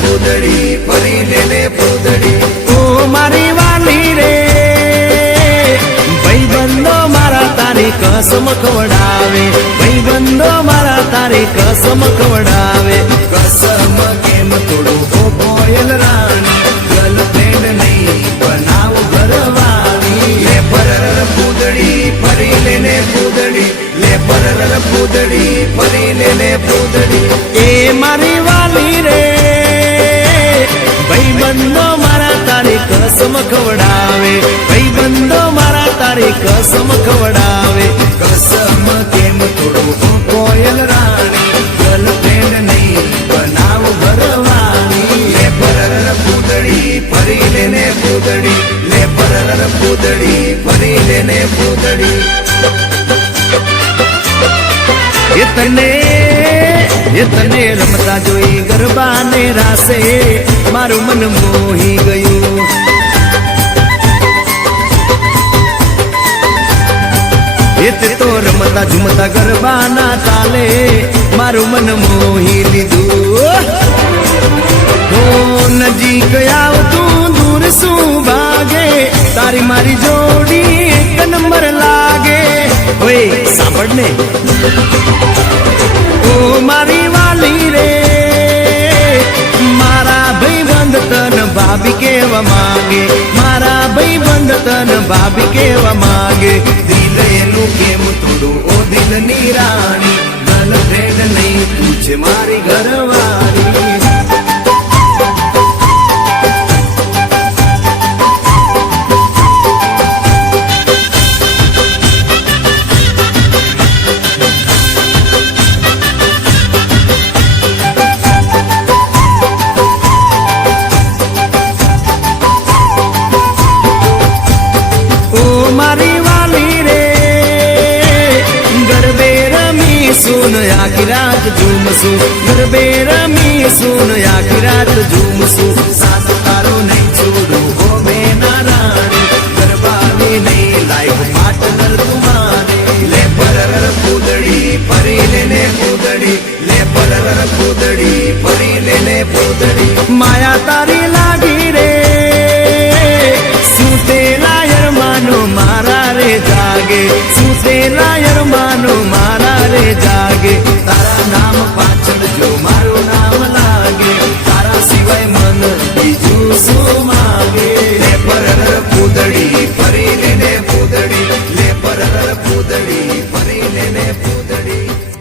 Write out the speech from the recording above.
ફૂદડી ભરી લેને ફૂદડી. ઓ મારી વાલી રે ભાઈ બંધો મારા તારી કસમ ખવડાવે ભાઈ બંધો મારા તારી કસમ ખવડાવે કસમ કેમ થોડું હો કોયલ રાણી. ગર્લફ્રેન્ડ નહીં બનાવ ઘરવાળી. લે પરર ફૂદડી ફરી લેને ફૂદડી. લે પરર ફૂદડી ફરી લેને ફૂદડી. એ મારી બંધો મારા તારે કસમ ખવડાવે ભાઈ બંધો મારા તારે કસમ ખવડાવે. કસમ કેમ તોડું કોયલ રાણી ગર્લફ્રેન્ડ નહીં, બનાવ ભરવાની. લે પરર પૂદડી ફરી લેને પૂદડી લે પરર પૂદડી ફરી લેને પૂદડી એ તને એ તને રમતા જોઈ ગરબાને રાસે મારું મન મોહી ગયું. એ તે રમતા ઝુમતા ગરબાના તાલે મારું મન મોહી લીધું. નજીક આવતું દૂર શું ભાગે? તારી મારી જોડી એક નંબર લાગે. ઓય, સાંભળ ને મારી વાલી રે. મારા ભાઈ બંધ તન ભાભી કેવા માગે. મારા ભાઈ બંધ તન ભાભી કેવા માગે. દિલ એનું કેમ તોડું? ઓ દિલની રાણી. ગર્લફ્રેન્ડ નહીં પૂછે મારી ઘરવાળી. ઓ મારી વાલી રે, ગરબે રમી સુન આખી રાત ઝૂમશું. ગરબે રમી સુન આખી રાત ઝૂમશું. lague sus de la hermano